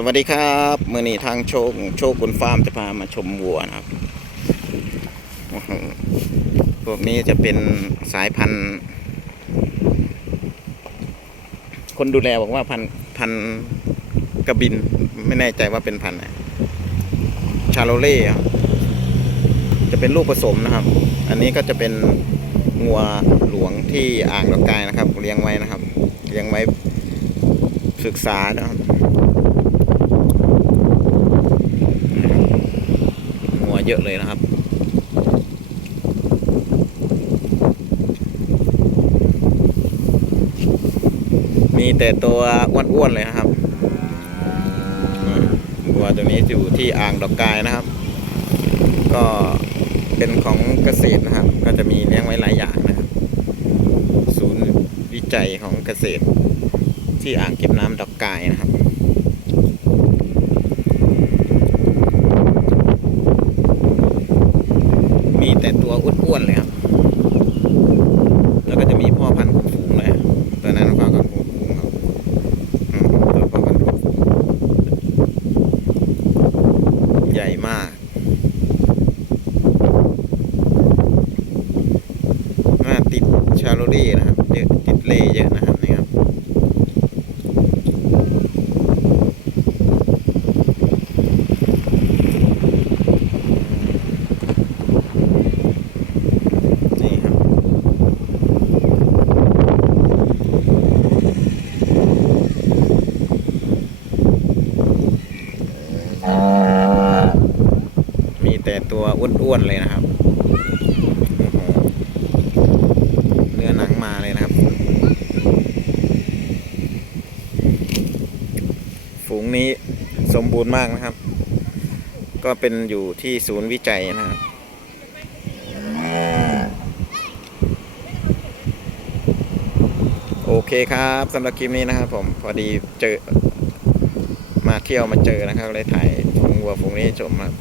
สวัสดีครับเมื่อนี้ทางโชคโชคกุลฟาร์มจะพามาชมวัวนะครับ พวกนี้จะเป็นสายพันธุ์ คนดูแลบอกว่าพันธุ์พันกระบิน ไม่แน่ใจว่าเป็นพันธุ์ไหนชาโลเล่จะเป็นลูกผสมนะครับ อันนี้ก็จะเป็นงัวหลวงที่อ่างดอกกายนะครับ เลี้ยงไว้นะครับ เลี้ยงไว้ศึกษานะครับ หัว เยอะเลยนะครับมีแต่ตัวอ้วนๆเลยนะครับอืมวัวตัวนี้อยู่ที่อ่างดอกกายนะครับ ก็เป็นของเกษตรนะครับ ก็จะมีเลี้ยงไว้หลายอย่างนะครับ ศูนย์วิจัยของเกษตร ที่อ่างเก็บน้ำดอกกายนะครับ มี แต่ตัวอ้วนๆเลยครับ แล้วก็จะมีพ่อพันธุ์ฝูงเลยตัวนั้นพ่อพันธุ์ฝูงครับตัวพ่อพันธุ์ฝูงใหญ่มากน่าติดชาโลลี่นะครับเยอะติดเลเยอะนะครับนี่ครับ นี่ครับ มี แต่ตัวอ้วนๆเลยนะครับ เนื้อหนังมาเลยนะครับ ฝูงนี้สมบูรณ์มากนะครับ ก็เป็นอยู่ที่ศูนย์วิจัยนะครับโอเคครับสำหรับคลิปนี้นะครับผมพอดีเจอมาเที่ยวมาเจอนะครับเลยถ่ายฝูงวัวฝูงนี้ชมครับ